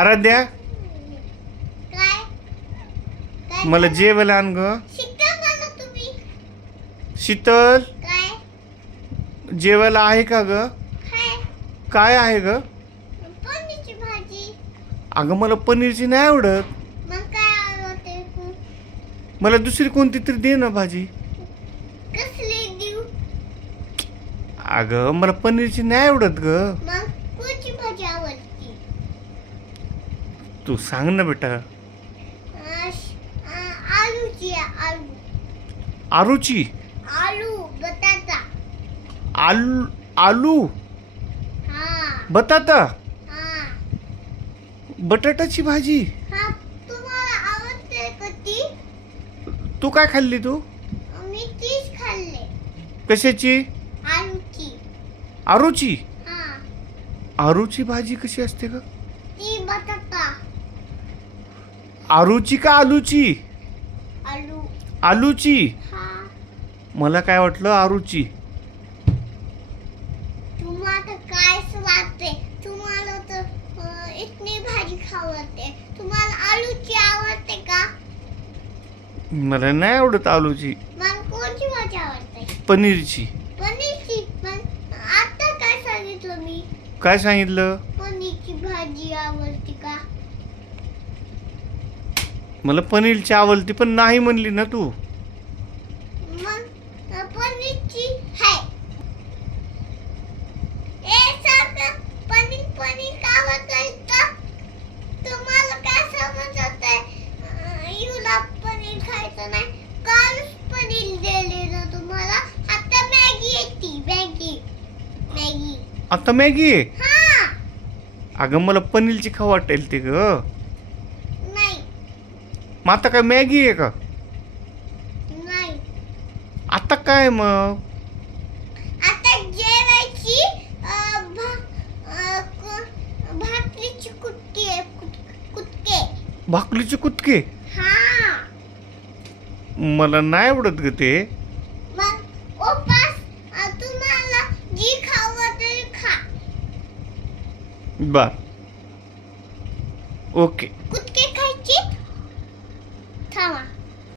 आराध्या काय काय मला जेवायला आण ग. शिकता मला तुम्ही शीतल काय जेवायला आहे का ग? काय काय आहे ग? पनीरची भाजी. अगं मला पनीरची नाही आवडत. मग काय आवडते मला दुसरी कोणती तरी दे ना भाजी. कसली देऊ? अगं मला पनीरची नाही आवडत ग. मग कोणची भाजी आवडते? तू सांग ना बेटा. आलूची आलू आरूची आलू बटाटा. आलू आलू हा बटाटा हा बटाटाची भाजी. हा तुम्हाला आवडते का ती? तू काय खाल्ली तू? मी तीच खाल्ले. कशाची? आलूची. आरूची. हा आरूची भाजी कशी असते ग? ती बटाटा. आरूची का आलूची? आलू. आलूची. हा मला काय वाटलं आरूची. तुम्हाला काय वाटते? तुम्हाला तर इतनी भाजी खावते. तुम्हाला आलूची आवडते का? मला नाही आवडत आलूची. मला कोणची भाजी आवडते? पनीरची. पनीरची. पण आता काय सांगितलं मी? काय सांगितलं? पनीरची भाजी आवडते का? मला पनीरची आवडती पण नाही म्हणली ना तू. मग पनीरची है. ए सारखं पनीर पनीर का आवडतंय का? तुम्हाला काय समजतंय? युला पनीर खायचं नाही. कालच पनीर दिलेलं तुम्हाला. आता मॅगी येते. Maggi Maggi. आता मॅगी आहे. हा अगं मला पनीरची खाऊ वाटेल ते ग. नाही मग आता काय मॅगी आहे का? नाही. आता काय मग? आता जेवायची भाकरीची कुटके कुटके. भाकरीचे कुटके. हा मला नाही आवडत ग ते. मग उपास तुम्हाला जी खावं ते खा. बर ओके. कुटके